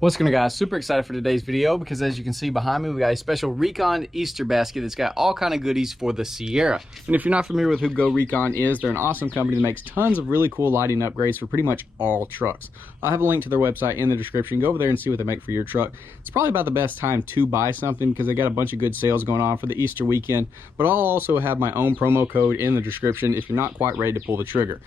What's going on, guys? Super excited for today's video because as you can see behind me, we got a special Recon Easter basket that's got all kind of goodies for the Sierra. And if you're not familiar with who Recon is, they're an awesome company that makes tons of really cool lighting upgrades for pretty much all trucks. I'll have a link to their website in the description. Go over there and see what they make for your truck. It's probably about the best time to buy something because they got a bunch of good sales going on for the Easter weekend. But I'll also have my own promo code in the description if you're not quite ready to pull the trigger.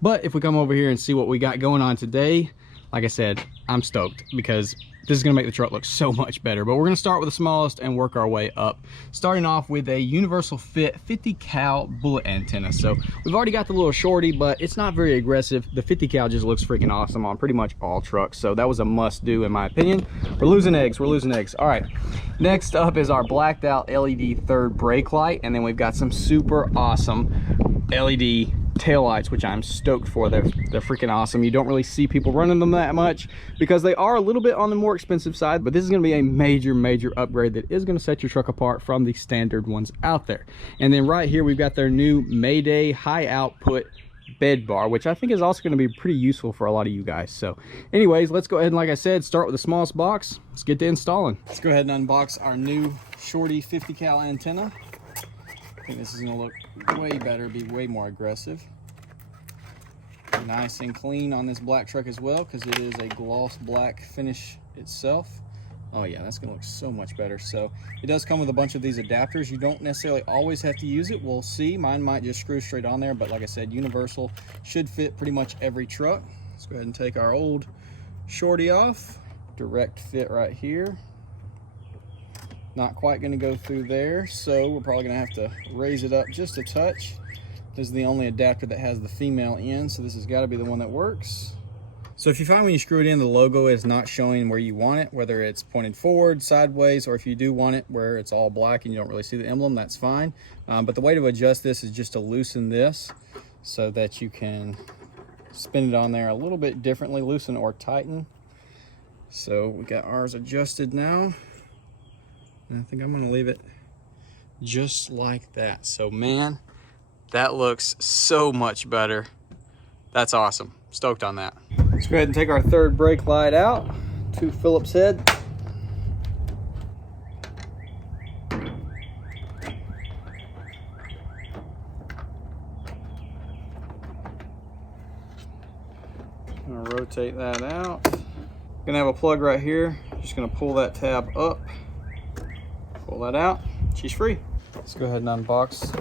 But if we come over here and see what we got going on today, like I said, I'm stoked because this is going to make the truck look so much better. But we're going to start with the smallest and work our way up, starting off with a universal fit 50 cal bullet antenna. So we've already got the little shorty, but it's not very aggressive. The 50 cal just looks freaking awesome on pretty much all trucks, so that was a must do in my opinion. We're losing eggs. All right, next up is our blacked out LED third brake light, and then we've got some super awesome LED tail lights, which I'm stoked for. They're freaking awesome. You don't really see people running them that much because they are a little bit on the more expensive side, but this is going to be a major upgrade that is going to set your truck apart from the standard ones out there. And then right here we've got their new Mayday high output bed bar, which I think is also going to be pretty useful for a lot of you guys. So anyways, let's go ahead and, like I said, start with the smallest box. Let's get to installing. Let's go ahead and unbox our new shorty 50 cal antenna. I think this is going to look way better, be way more aggressive. Nice and clean on this black truck as well because it is a gloss black finish itself. Oh yeah, that's going to look so much better. So it does come with a bunch of these adapters. You don't necessarily always have to use it. We'll see. Mine might just screw straight on there, but like I said, universal, should fit pretty much every truck. Let's go ahead and take our old shorty off. Direct fit right here. Not quite going to go through there, so we're probably going to have to raise it up just a touch. This is the only adapter that has the female end, so this has got to be the one that works. So if you find when you screw it in, the logo is not showing where you want it, whether it's pointed forward, sideways, or if you do want it where it's all black and you don't really see the emblem, that's fine. But the way to adjust this is just to loosen this so that you can spin it on there a little bit differently, loosen or tighten. So we got ours adjusted now. And I think I'm going to leave it just like that. So man, that looks so much better. That's awesome. Stoked on that. Let's go ahead and take our third brake light out. 2 Phillips head. I'm gonna rotate that out. Gonna have a plug right here. Just gonna pull that tab up. Pull that out. She's free. Let's go ahead and unbox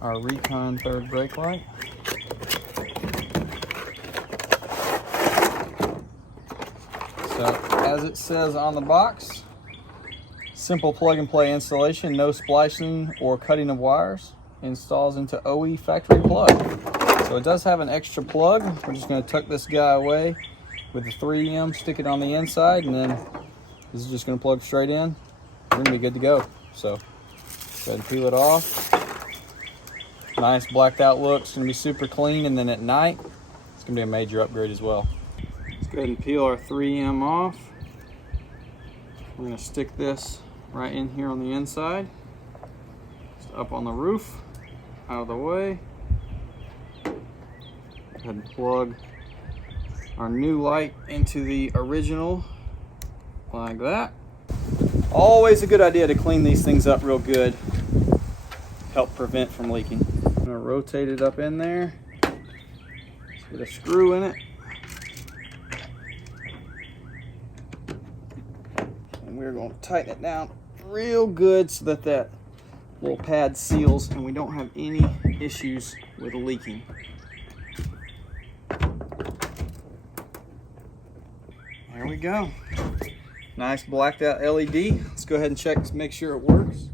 our Recon third brake light. So as it says on the box, simple plug and play installation, no splicing or cutting of wires, installs into OE factory plug. So it does have an extra plug. We're just going to tuck this guy away with the 3M, stick it on the inside, and then this is just going to plug straight in. We're going to be good to go. So go ahead and peel it off. Nice blacked out look. It's going to be super clean, and then at night it's going to be a major upgrade as well. Let's go ahead and peel our 3M off. We're going to stick this right in here on the inside. Just up on the roof, out of the way. Go ahead and plug our new light into the original like that. Always a good idea to clean these things up real good. Help prevent from leaking. I'm gonna rotate it up in there. Let's get a screw in it. And we're gonna tighten it down real good so that that little pad seals and we don't have any issues with leaking. There we go. Nice blacked out LED. Let's go ahead and check, make sure it works.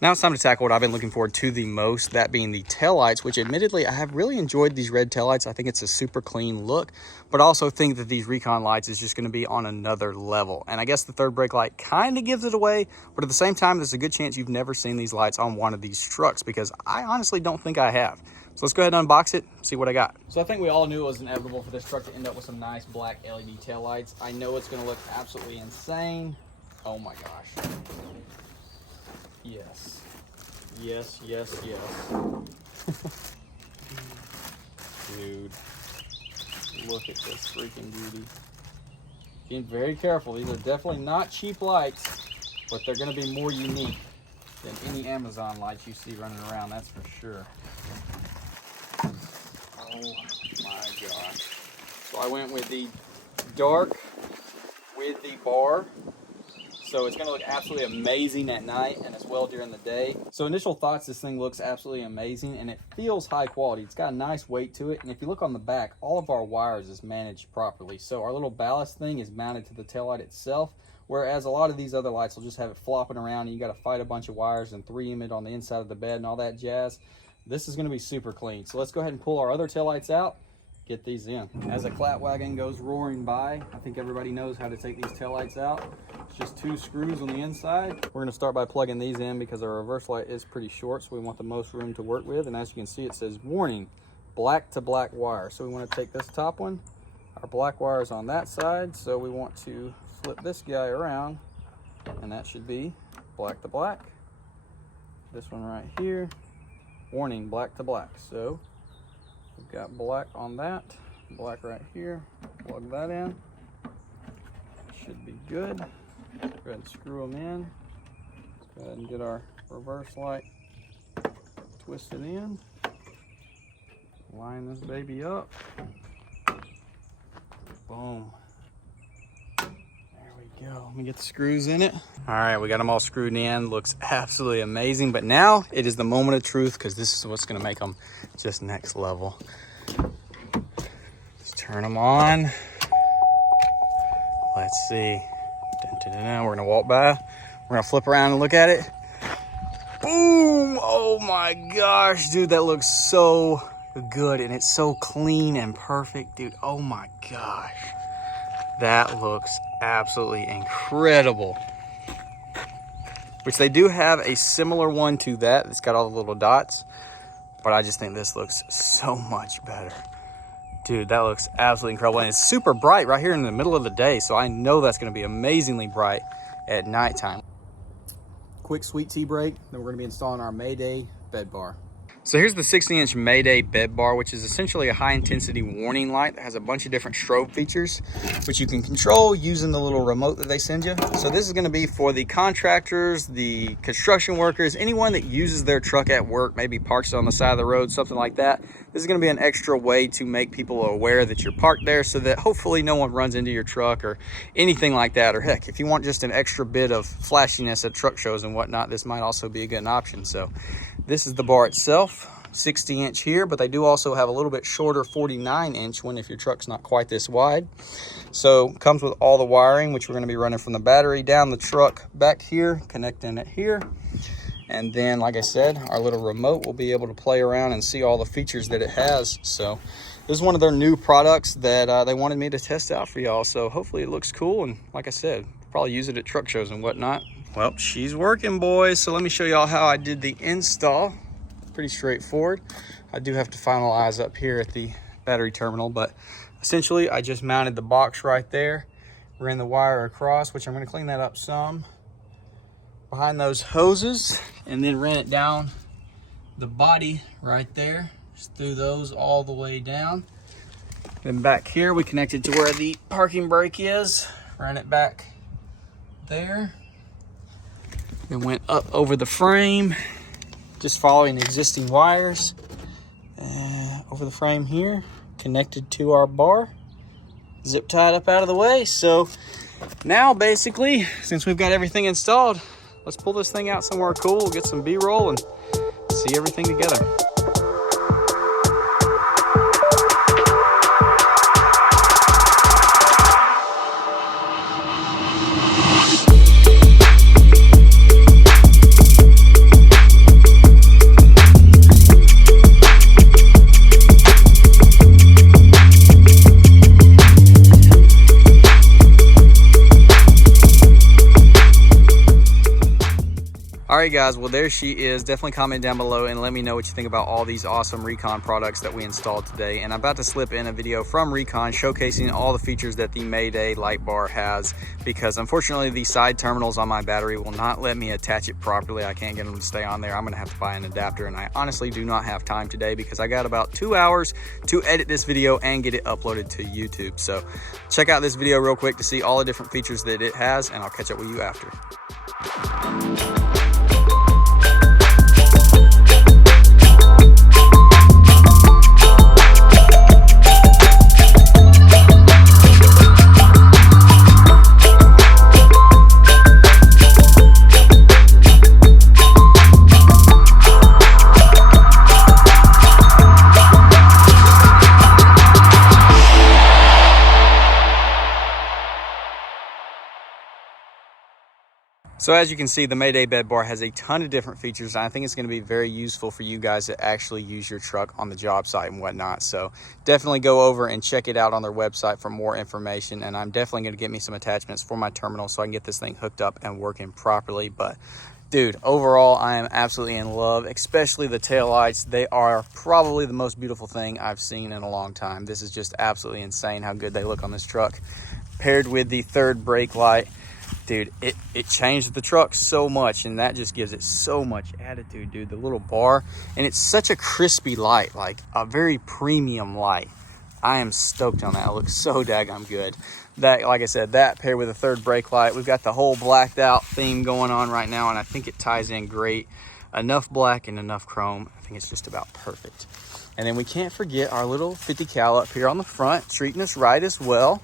Now it's time to tackle what I've been looking forward to the most, that being the taillights, which admittedly I have really enjoyed these red taillights. I think it's a super clean look, but I also think that these Recon lights is just going to be on another level. And I guess the third brake light kind of gives it away, but at the same time, there's a good chance you've never seen these lights on one of these trucks because I honestly don't think I have. So let's go ahead and unbox it, see what I got. So I think we all knew it was inevitable for this truck to end up with some nice black LED taillights. I know it's going to look absolutely insane. Oh my gosh. Yes. Yes, yes, yes. Dude. Look at this freaking beauty. Being very careful. These are definitely not cheap lights, but they're going to be more unique than any Amazon lights you see running around, that's for sure. Oh my gosh. So I went with the dark with the bar. So it's going to look absolutely amazing at night and as well during the day. So initial thoughts, this thing looks absolutely amazing and it feels high quality. It's got a nice weight to it. And if you look on the back, all of our wires is managed properly. So our little ballast thing is mounted to the taillight itself. Whereas a lot of these other lights will just have it flopping around and you got to fight a bunch of wires and 3M it on the inside of the bed and all that jazz. This is going to be super clean. So let's go ahead and pull our other taillights out. Get these in. As a clap wagon goes roaring by, I think everybody knows how to take these taillights out. It's just 2 screws on the inside. We're gonna start by plugging these in because our reverse light is pretty short, so we want the most room to work with. And as you can see, it says warning, black to black wire. So we wanna take this top one, our black wire is on that side, so we want to flip this guy around, and that should be black to black. This one right here, warning, black to black. So we've got black on that, black right here. Plug that in. Should be good. Go ahead and screw them in. Go ahead and get our reverse light twisted in. Line this baby up. Boom. There we go. Let me get the screws in it. All right, we got them all screwed in. Looks absolutely amazing. But now it is the moment of truth because this is what's going to make them just next level. Let's turn them on. Let's see. Dun, dun, dun, dun. We're going to walk by. We're going to flip around and look at it. Boom! Oh my gosh, dude, that looks so good and it's so clean and perfect, dude. Oh my gosh. That looks absolutely incredible. Which they do have a similar one to that. It's got all the little dots. But I just think this looks so much better. Dude, that looks absolutely incredible. And it's super bright right here in the middle of the day. So I know that's going to be amazingly bright at nighttime. Quick sweet tea break. Then we're going to be installing our Mayday bed bar. So here's the 60-inch Mayday bed bar, which is essentially a high-intensity warning light that has a bunch of different strobe features, which you can control using the little remote that they send you. So this is going to be for the contractors, the construction workers, anyone that uses their truck at work, maybe parks it on the side of the road, something like that. This is going to be an extra way to make people aware that you're parked there so that hopefully no one runs into your truck or anything like that. Or heck, if you want just an extra bit of flashiness at truck shows and whatnot, this might also be a good option. So this is the bar itself, 60-inch here, but they do also have a little bit shorter 49-inch one if your truck's not quite this wide. So it comes with all the wiring, which we're going to be running from the battery down the truck back here, connecting it here. And then, like I said, our little remote will be able to play around and see all the features that it has. So this is one of their new products that they wanted me to test out for y'all. So hopefully it looks cool. And like I said, probably use it at truck shows and whatnot. Well, she's working, boys. So let me show y'all how I did the install. Pretty straightforward. I do have to finalize up here at the battery terminal, but essentially I just mounted the box right there, ran the wire across, which I'm going to clean that up some, behind those hoses, and then ran it down the body right there, just threw those all the way down. Then back here we connected to where the parking brake is, ran it back there, then went up over the frame, just following existing wires over the frame here, connected to our bar, zip tied up out of the way. So now basically, since we've got everything installed, let's pull this thing out somewhere cool, get some B-roll and see everything together. All Alright guys, well there she is. Definitely comment down below and let me know what you think about all these awesome Recon products that we installed today. And I'm about to slip in a video from Recon showcasing all the features that the Mayday light bar has, because unfortunately the side terminals on my battery will not let me attach it properly. I can't get them to stay on there. I'm gonna have to buy an adapter, and I honestly do not have time today because I got about 2 hours to edit this video and get it uploaded to YouTube. So check out this video real quick to see all the different features that it has, and I'll catch up with you after. So as you can see, the Mayday bed bar has a ton of different features, and I think it's going to be very useful for you guys that actually use your truck on the job site and whatnot. So definitely go over and check it out on their website for more information, and I'm definitely going to get me some attachments for my terminal so I can get this thing hooked up and working properly. But dude, overall I am absolutely in love, especially the tail lights. They are probably the most beautiful thing I've seen in a long time. This is just absolutely insane how good they look on this truck, paired with the third brake light. Dude, it changed the truck so much, and that just gives it so much attitude, dude. The little bar, and it's such a crispy light, like a very premium light. I am stoked on that. It looks so daggone good. That, like I said, that paired with a third brake light. We've got the whole blacked out theme going on right now, and I think it ties in great. Enough black and enough chrome. I think it's just about perfect. And then we can't forget our little 50 cal up here on the front, treating us right as well.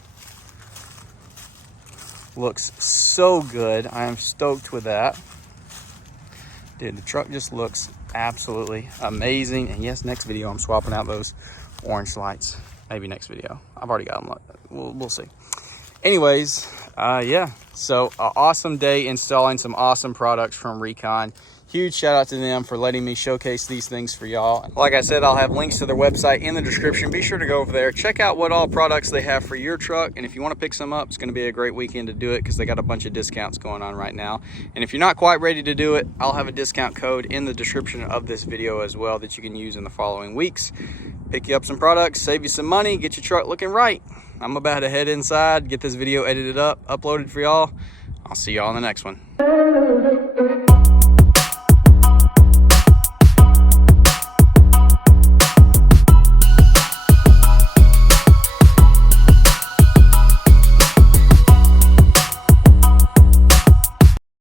Looks so good. I am stoked with that. Dude, the truck just looks absolutely amazing. And yes, next video I'm swapping out those orange lights. Maybe next video. I've already got them. We'll see. Anyways, yeah. So awesome day installing some awesome products from Recon. Huge shout out to them for letting me showcase these things for y'all. Like I said, I'll have links to their website in the description. Be sure to go over there, check out what all products they have for your truck. And if you want to pick some up, it's going to be a great weekend to do it because they got a bunch of discounts going on right now. And if you're not quite ready to do it, I'll have a discount code in the description of this video as well that you can use in the following weeks. Pick you up some products, save you some money, get your truck looking right. I'm about to head inside, get this video edited up, uploaded for y'all. I'll see y'all in the next one.